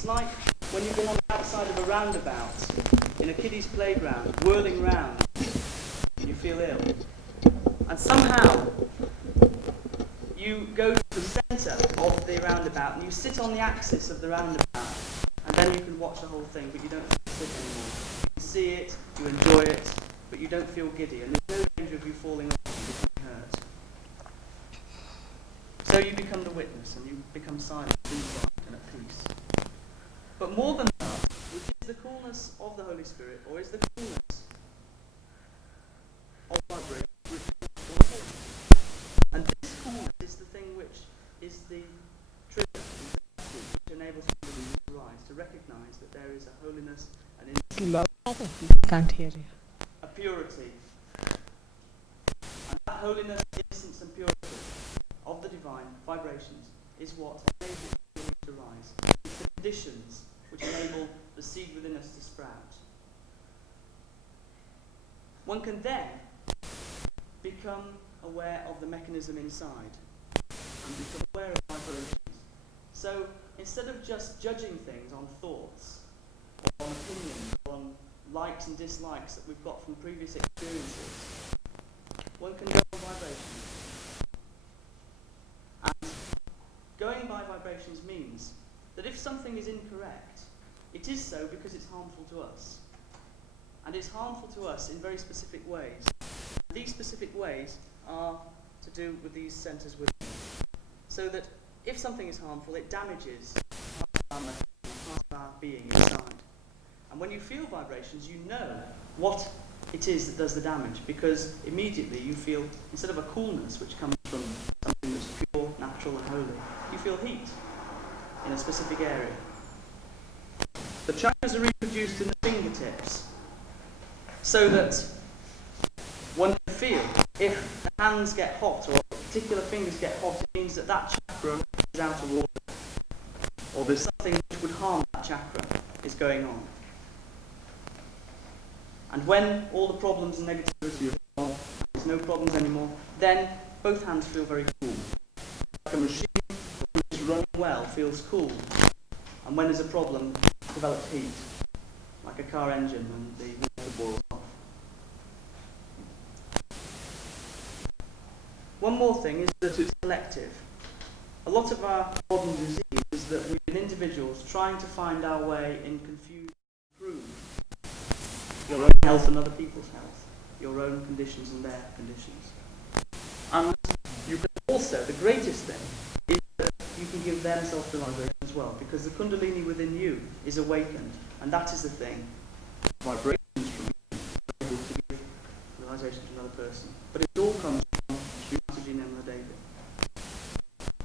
It's like when you've been on the outside of a roundabout, in a kiddie's playground, whirling round, and you feel ill. And somehow, you go to the centre of the roundabout, and you sit on the axis of the roundabout, and then you can watch the whole thing, but you don't feel sick anymore. You see it, you enjoy it, but you don't feel giddy, and there's no danger of you falling off and becoming hurt. So you become the witness, and you become silent, inside, and at peace. But more than that, which is the coolness of the Holy Spirit, or is the coolness of vibration, which is the Lord. And this coolness is the thing which is the trigger, which enables somebody to rise, to recognise that there is a holiness, an innocence, Can't hear you. a purity. And that holiness, innocence and purity of the divine vibrations is what enables people to rise. It's the conditions which enable the seed within us to sprout. One can then become aware of the mechanism inside and become aware of vibrations. So instead of just judging things on thoughts, or on opinions, or on likes and dislikes that we've got from previous experiences, one can go on vibrations. And going by vibrations means that if something is incorrect, it is so because it's harmful to us. And it's harmful to us in very specific ways. These specific ways are to do with these centres within. So that if something is harmful, it damages part of our being inside. And when you feel vibrations, you know what it is that does the damage, because immediately you feel, instead of a coolness which comes from something that's pure, natural and holy, you feel heat in a specific area. The chakras are reproduced in the fingertips, so that one can feel if the hands get hot or particular fingers get hot, it means that that chakra is out of order, or there's something which would harm that chakra is going on. And when all the problems and negativity are gone, there's no problems anymore, then both hands feel very cool. Like a machine which is running well feels cool, and when there's a problem, it develops heat, like a car engine when the water boils off. One more thing is that it's selective. A lot of our modern disease is that we've been individuals trying to find our way in confusion and improve your own health and other people's health, your own conditions and their conditions. And you can also, the greatest thing, is that you can give them self-realization as well, because the Kundalini within you is awakened, and that is the thing. Vibrations from you are able to give realization to another person. But it all comes from Sri Mataji Nirmala Devi.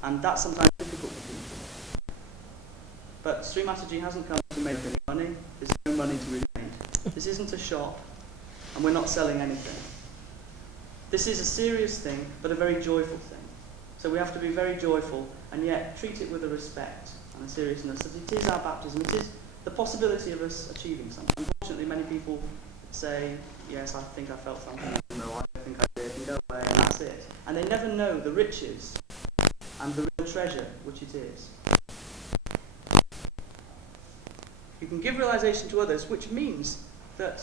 And that's sometimes difficult for people. But Sri Mataji hasn't come to make any money. There's no money to be made. This isn't a shop, and we're not selling anything. This is a serious thing, but a very joyful thing. So we have to be very joyful, and yet treat it with a respect and a seriousness that it is our baptism. It is the possibility of us achieving something. Unfortunately, many people say, yes, I think I felt something. No, I don't think I did. And go away, and that's it. And they never know the riches and the real treasure which it is. You can give realization to others, which means that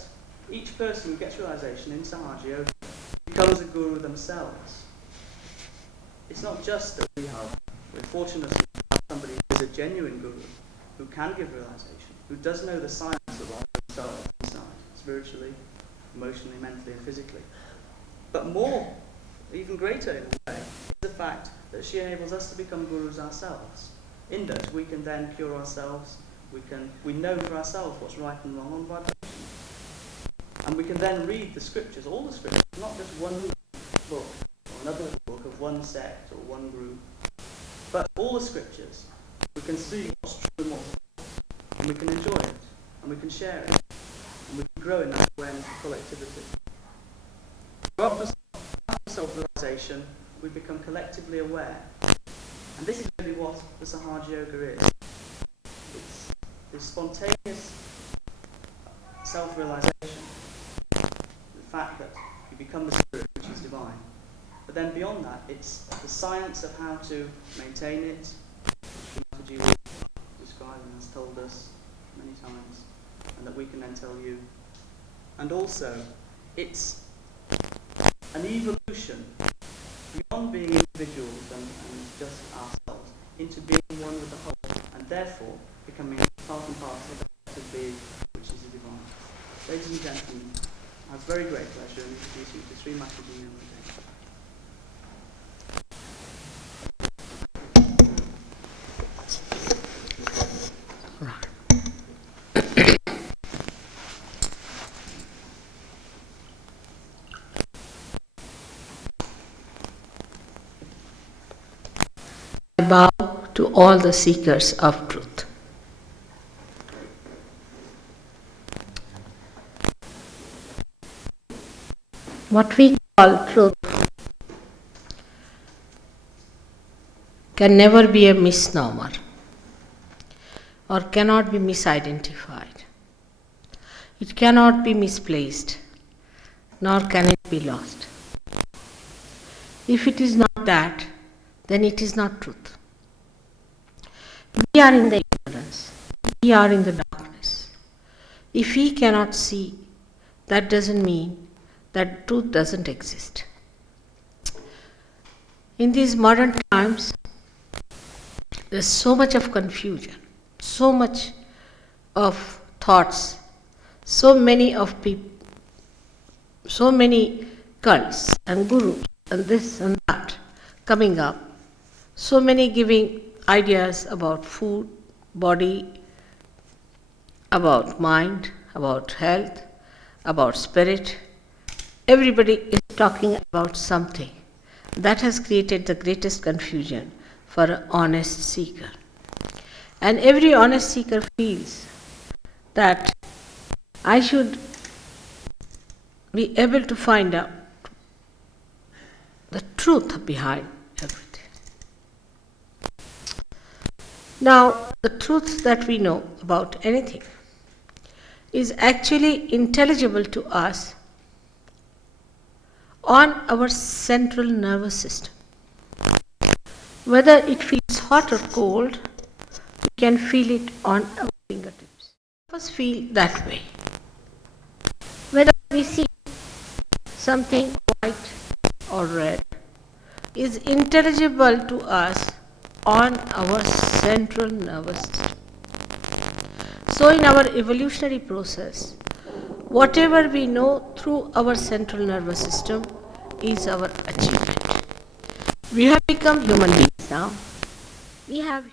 each person who gets realization in Sahaja Yoga becomes a guru themselves. It's not just that we're fortunate to have somebody who is a genuine guru, who can give realization, who does know the science of oneself inside, spiritually, emotionally, mentally and physically. But more, even greater in a way, is the fact that she enables us to become gurus ourselves. In that we can then cure ourselves, we know for ourselves what's right and wrong on vibration. And we can then read the scriptures, all the scriptures, not just one book or another book of one sect or one group, but all the scriptures. We can see what's true and what's false, and we can enjoy it, and we can share it, and we can grow in that awareness of collectivity. After self-realization, we become collectively aware. And this is really what the Sahaja Yoga is. It's this spontaneous self-realization. The fact that you become the spirit which is divine. But then beyond that, it's the science of how to maintain it, which Mataji will describe and has told us many times, and that we can then tell you. And also, it's an evolution beyond being individuals and just ourselves into being one with the whole, and therefore becoming part and parcel of the collective being, which is the divine. Ladies and gentlemen, I have very great pleasure in introducing you to Sri Mata Dina Uday. I bow to all the seekers of truth. What we call truth can never be a misnomer or cannot be misidentified. It cannot be misplaced, nor can it be lost. If it is not that, then it is not truth. We are in the ignorance. We are in the darkness. If we cannot see, that doesn't mean that truth doesn't exist. In these modern times, there's so much of confusion, so much of thoughts, so many of people, so many cults and gurus and this and that coming up, so many giving ideas about food, body, about mind, about health, about spirit. Everybody is talking about something. That has created the greatest confusion for an honest seeker. And every honest seeker feels that I should be able to find out the truth behind everything. Now, the truth that we know about anything is actually intelligible to us on our central nervous system. Whether it feels hot or cold, we can feel it on our fingertips. Let us feel that way. Whether we see something white or red is intelligible to us on our central nervous system. So in our evolutionary process, whatever we know through our central nervous system is our achievement. We have become human beings now. We have